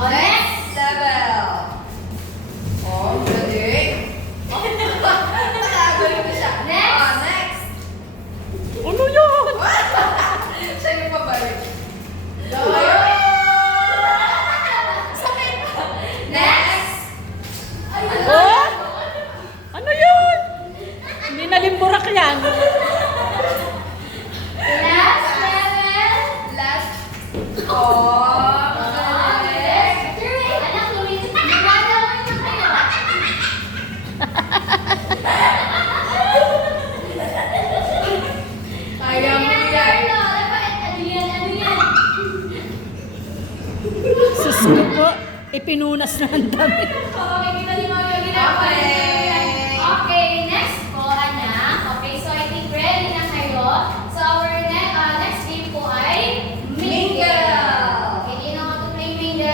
Next level. Oh, ready? Nakabalik na siya. Next. Next. Ano yun? Siya yung pabalik. Next. Oh? Ano yun? Hindi na limburak yan. Last level. Last. Oh. Anak, lumilit. Naglalawin na kayo. Kaya mo yan. Carlo, dapat ano yan? Sus ko po, ipinunas na ang dami. Okay, kita niyo yung ginagawa. Okay, next po, anak. Okay, so I think ready na kayo. So our next game po ay Mingle. Okay, do you know how to play Mingle?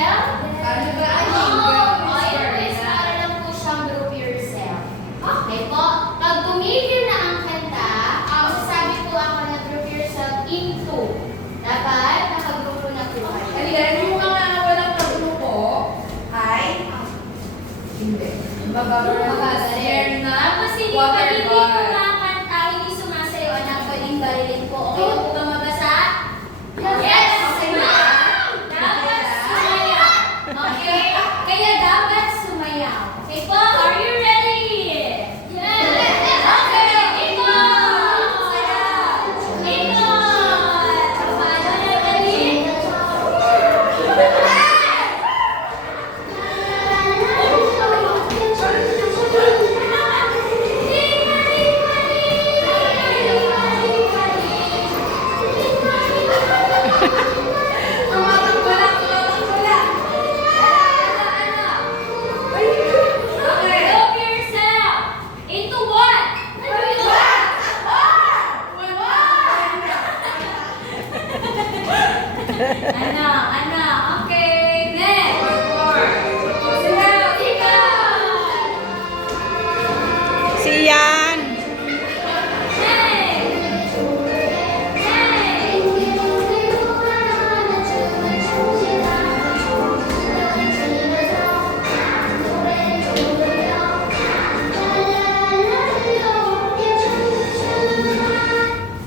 Ano ba ang Oh, it is para lang po siyang group yourself. Okay po, pag tumigil na ang kanta, sasabi po ako na group yourself into. Dapat nakagrupo na po kayo. Halika, yung mga walang paglupo ay hindi. Share na Tapos hindi water hindi bar. kumakanta, hindi sumasayaw, anak, pwedeng barilin po. Okay na po ba mabasa? Yes! Okay na. Dapat sumayaw. Okay? Kaya dapat sumayaw. Okay po? Are you ready? Yes! Okay! Ikot! Ikot! Paano na ready? Tumatakbo lang, tumatakbo lang. Okay. Group yourself into what? Ana, okay, next. Ikaw. Si Yan.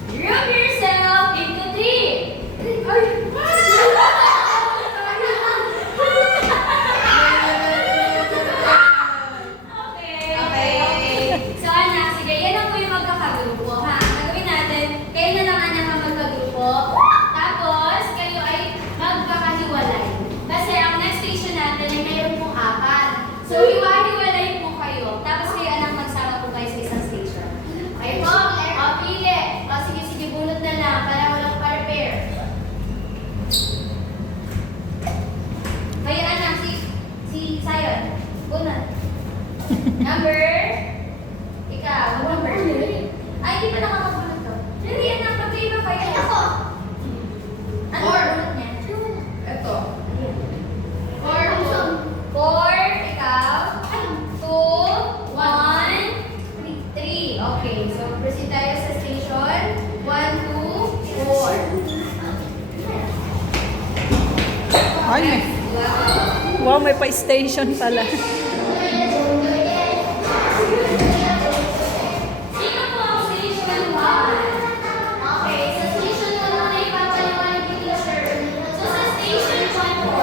Group yourself into three. Okay. So, anak, sige, yan lang po yung magkakagrupo, ha? Gagawin natin, kayo na lang, anak, ang magkagrupo. Tapos, kayo ay magkakahiwalay. Kasi ang next station natin ay mayroon pong apat. So, hiwa-hiwalay po kayo. Tapos, kayo, anak, magsama po kayo sa isang station. Okay po? O, pili. O, sige, bunot na lang para walang pa-repair. Kayo, anak, si Sayon. Bunot. Number? Ikaw, number? Ay, di pa nakakabunot to. Really, anak, magkaiba kayo. Ay, ako. Ano Four. bunot niya? Ito. Four, ikaw. Two, one, three. Okay, so proceed tayo sa station. 1, 2, 4. Ay, wow, may pa-station pala. Sino po ang station 1? Okay, sa station 1 muna ipapaliwanag ni teacher. So sa station 1 po,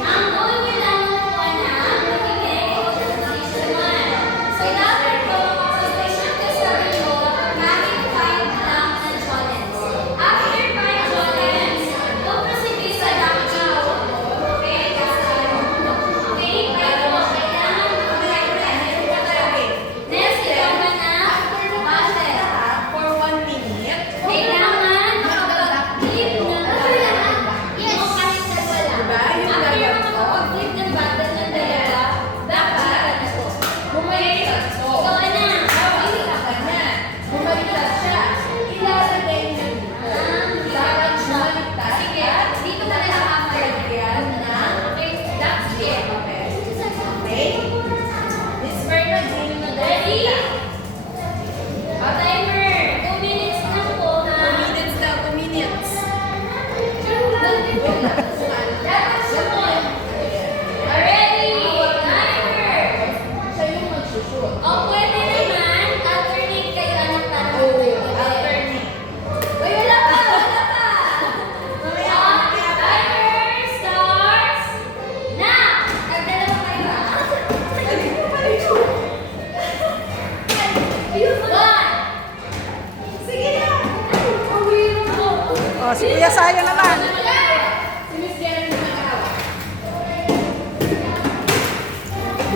ang goal niyo lang po na makinig sa station 1. So dapat po, sa station test namin po, having 5 lang na challenge. After 5 challenge, puproceed sa down. Okay? Okay?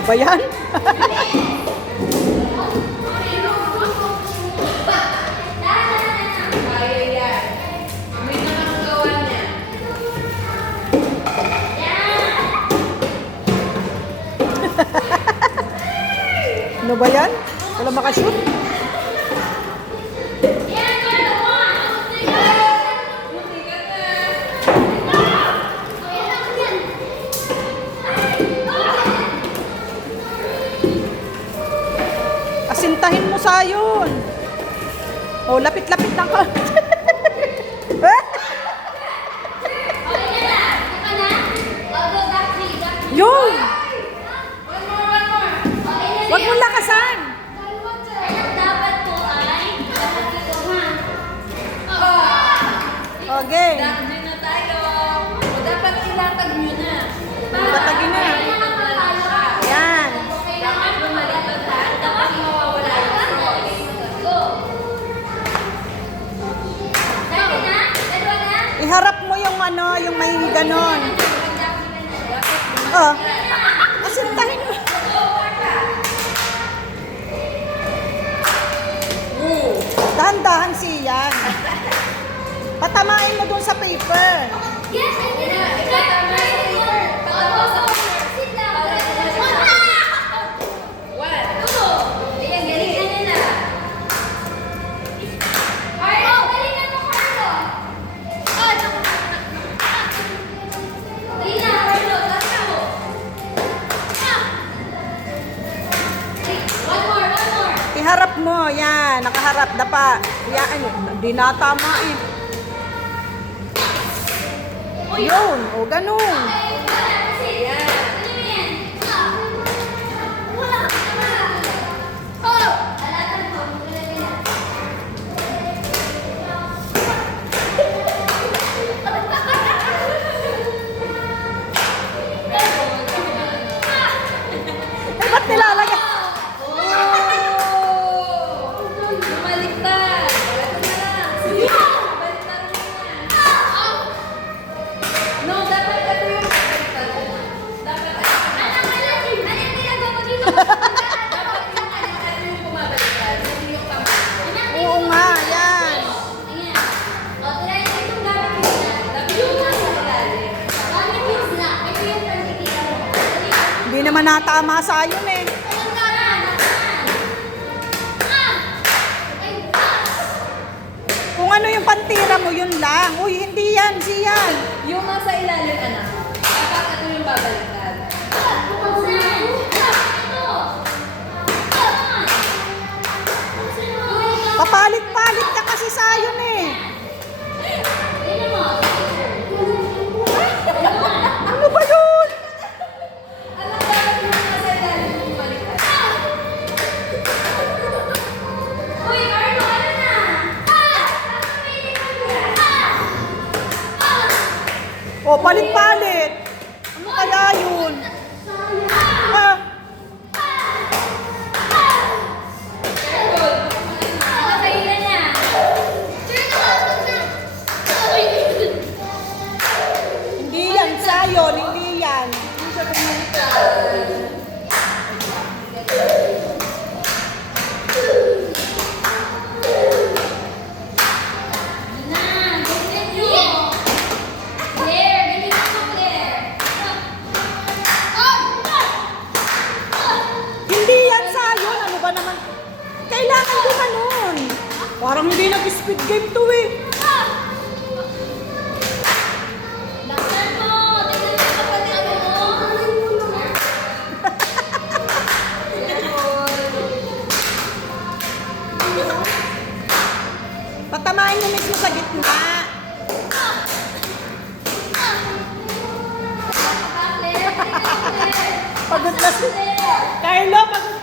ba yan? Kaya yan. May naman gawa niya. Ano ba yan? Wala makashoot? Buti ka na. Asintahin mo sa yun. Oh, lapit-lapit lang ka. Yun! One more. Wag mo lakasan. Dapat po ay dapat dito ha. Okay. Dahil na tayo. O, dapat ilatag nyo na. Ilatagin na. Yan. Dapat bumaliktad ha. Dapat mawawala yung cross. Iharap mo yung ano, yung may ganon. Oh. Asintahin mo. Dahan-dahan siyan. Patamain mo dun sa paper. Yes, I did it. One. Ayan, galingan nila. Carlo, galingan mo, Carlo. Dali na, Carlo, last mo. One more. Iharap mo, yan. Nakaharap, dapa. Yan, hindi natama eh. Yun, o ganun. Okay, wala kasi. Yan. Ano mo yan? Wala. Oh! Alatan mo, magaling na. Eh, ba't nilalagay? Bumaliktad. Ito na lang. Sige. Baliktad mo na. No, dapat ito yung baliktad. Dapat dapat yung bumabaliktad. Hindi yung kamay. Oo nga, yan. Dapat yung nasa ilalim. Hindi naman natama sa yun eh. Kung ano yung pantira mo, yun lang. Uy, hindi yan, siyan. Yung nasa ilalim, anak. Dapat ito yung babaliktad. Papalit-palit ka kasi sa yun eh. Ano ba yun? Alam, dapat yung nasa ilalim yung bumaliktad. Uy, Carlo, ano na? O, palit-palit. Ano kaya yun? Ah, Nakatayin na. hindi yan sayon, hindi yan. Hindi siya bumaliktad. Na, ganyan nyo. Claire, ganyan mo, Claire. Hindi yan sayon. Ano ba naman? Kailangan ko ganun. Parang hindi nag-speed game to eh. Laksan mo. Tingnan mo kapatid mo. Patamain mo mismo sa gitna. Pagod na si... Carlo, pagod